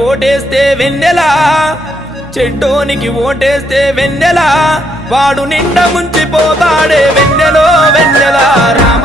ఓటేస్తే వెన్నెలా చెడ్డోనికి ఓటేస్తే వెన్నెలా వాడు నిండా ముంచిపోతాడే వెన్నెలో వెన్నెలా రామ